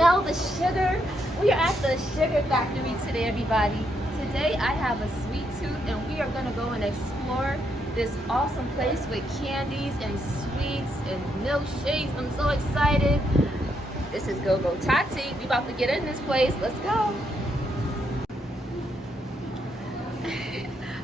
smell the sugar? We are at the sugar factory today, everybody. Today I have a sweet tooth and we are gonna go and explore this awesome place with candies and sweets and milkshakes. I'm so excited. This is Go Tati. We about to get in this place. Let's go.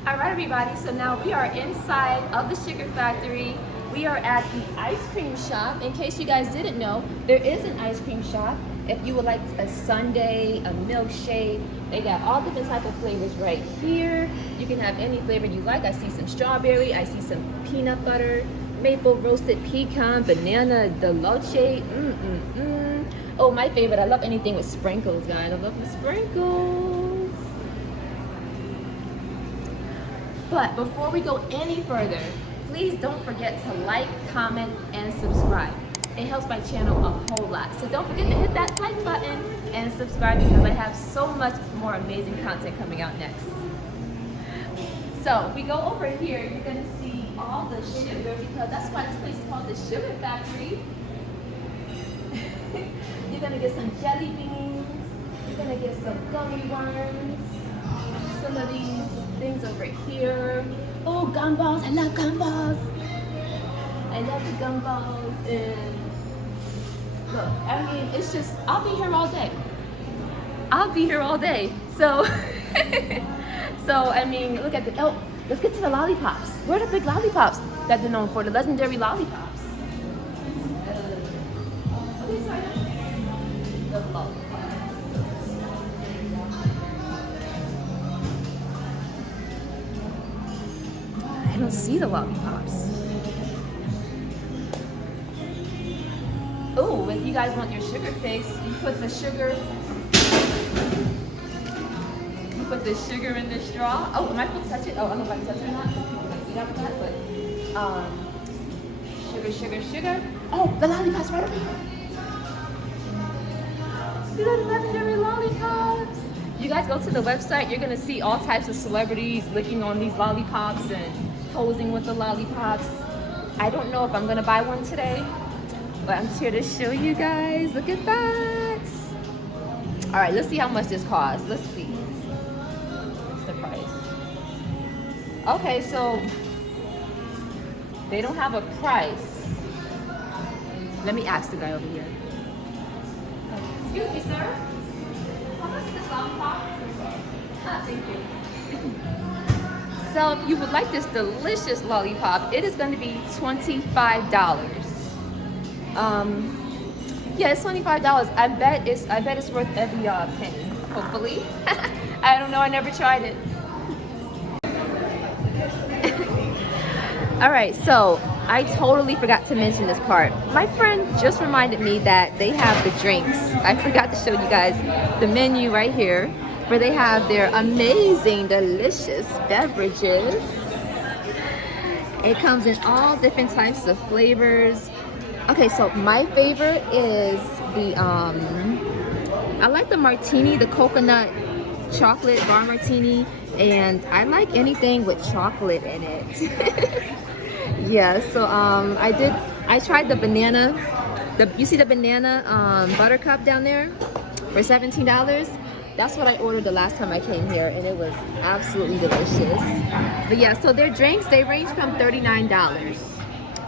All right, everybody. So now we are inside of the sugar factory. We are at the ice cream shop. In case you guys didn't know, there is an ice cream shop. If you would like a sundae, a milkshake, they got all different type of flavors right here. You can have any flavor you like. I see some strawberry, I see some peanut butter, maple roasted pecan, banana dulce. Oh, my favorite, I love anything with sprinkles, guys. I love the sprinkles. But before we go any further, please don't forget to like, comment, and subscribe. It helps my channel a whole lot. So don't forget to hit that like button and subscribe because I have so much more amazing content coming out next. So if we go over here, you're gonna see all the sugar because that's why this place is called the Sugar Factory. You're gonna get some jelly beans. You're gonna get some gummy worms. Some of these things over here. Oh, gumballs! I love gumballs. I love the gumballs. And look, I mean, it's just I'll be here all day. I'll be here all day. So, so I mean, look at the let's get to the lollipops. Where are the big lollipops that they're known for? The legendary lollipops. The lollipops. I don't see the lollipops. Oh, if you guys want your sugar fix, you put the sugar. You put the sugar in the straw. Oh, am I supposed to touch it? Oh, I don't know if I can touch it or not. People might eat out that, but sugar. Oh, the lollipops right over here. See the legendary lollipops. You guys go to the website, you're gonna see all types of celebrities licking on these lollipops and posing with the lollipops. I don't know if I'm gonna buy one today, but I'm just here to show you guys. Look at that. All right, let's see how much this costs. Let's see. What's the price? Okay, so they don't have a price. Let me ask the guy over here. Excuse me, sir. How much is this lollipop? Thank you. So if you would like this delicious lollipop, it is going to be $25. Yeah, it's $25. I bet it's worth every penny. Hopefully. I don't know. I never tried it. All right, so I totally forgot to mention this part. My friend just reminded me that they have the drinks. I forgot to show you guys the menu right here, where they have their amazing, delicious beverages. It comes in all different types of flavors. Okay, so my favorite is the, I like the martini, the coconut chocolate bar martini, and I like anything with chocolate in it. Yeah, so I tried the banana, you see the banana buttercup down there for $17? That's what I ordered the last time I came here, and it was absolutely delicious. But yeah, so their drinks, they range from $39.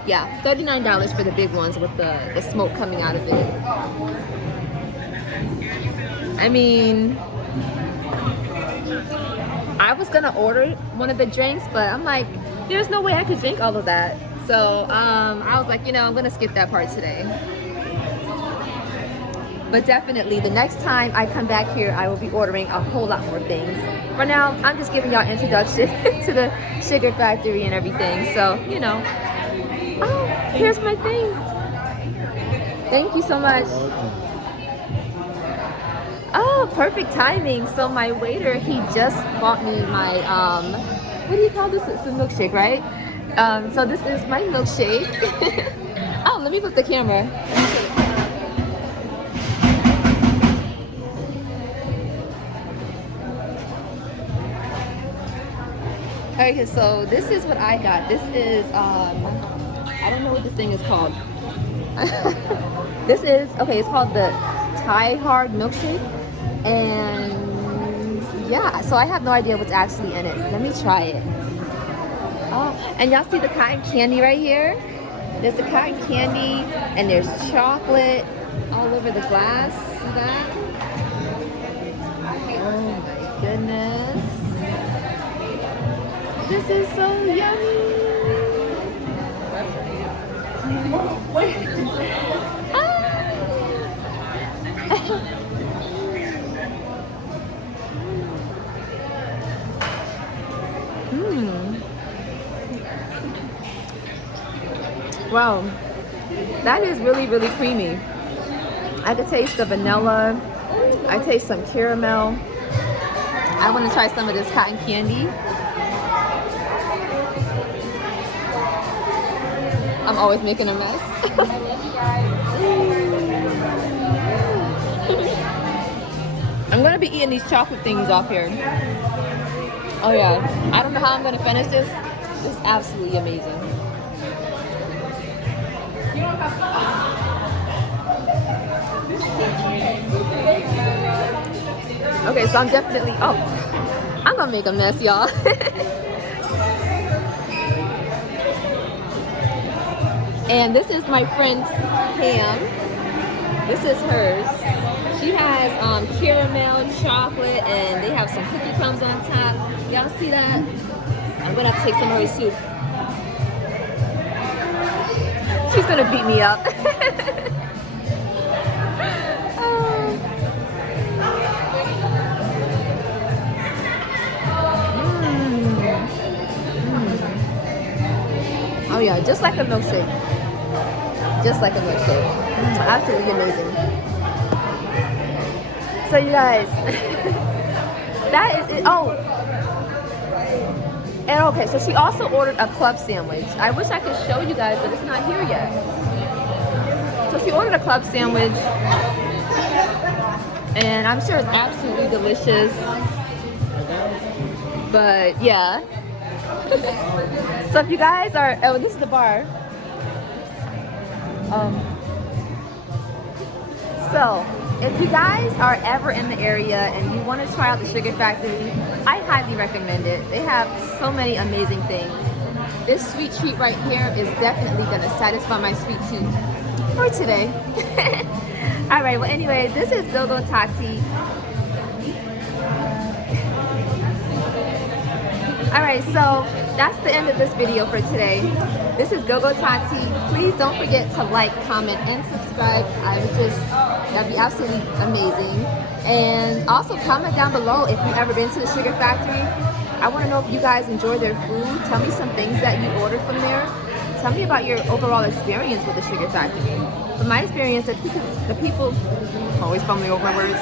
Yeah, $39 for the big ones with the smoke coming out of it. I mean, I was gonna order one of the drinks, but I'm like, there's no way I could drink all of that. So I was like, you know, I'm gonna skip that part today. But definitely, the next time I come back here, I will be ordering a whole lot more things. For now, I'm just giving y'all introduction to the Sugar Factory and everything. So, you know. Oh, here's my thing. Thank you so much. Oh, perfect timing. So my waiter, he just bought me my, what do you call this? It's a milkshake, right? So this is my milkshake. Oh, let me flip the camera. Okay, so this is what I got. This is, I don't know what this thing is called. This is, okay, it's called the Thai hard milkshake. And yeah, so I have no idea what's actually in it. Let me try it. Oh, and y'all see the cotton candy right here? There's the cotton candy and there's chocolate all over the glass. See that? Oh my goodness. This is so yummy. Wow, that is really, really creamy. I could taste the vanilla. I taste some caramel. I want to try some of this cotton candy. I'm always making a mess. I'm gonna be eating these chocolate things off here. Oh yeah, I don't know how I'm gonna finish this. This is absolutely amazing. Okay, so I'm definitely, I'm gonna make a mess, y'all. And this is my friend's ham. This is hers. She has caramel, chocolate, and they have some cookie crumbs on top. Y'all see that? I'm gonna have to take some of her soup. She's gonna beat me up. Oh yeah, just like a milkshake. Just like a milkshake. Absolutely amazing. So you guys, that is it. Oh, and okay, so she also ordered a club sandwich. I wish I could show you guys, but it's not here yet. So she ordered a club sandwich, and I'm sure it's absolutely delicious. But yeah. So if you guys are, oh, this is the bar. So if you guys are ever in the area and you want to try out the Sugar Factory, I highly recommend it. They have so many amazing things. This sweet treat right here is definitely going to satisfy my sweet tooth for today. All right, well anyway, this is Go-Go Tati. All right, so that's the end of this video for today. This is Go-Go Tati. Please don't forget to like, comment, and subscribe. That'd be absolutely amazing. And also comment down below if you've ever been to the Sugar Factory. I want to know if you guys enjoy their food. Tell me some things that you ordered from there. Tell me about your overall experience with the Sugar Factory. From my experience, the people always fumbling over my words.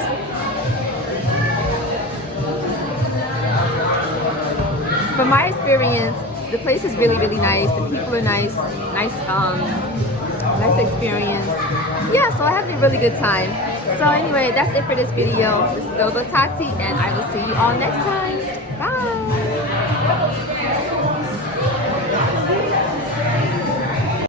From my experience, the place is really, really nice. The people are nice, nice experience. Yeah, so I had a really good time. So anyway, that's it for this video. This is Go-Go Tati, and I will see you all next time. Bye.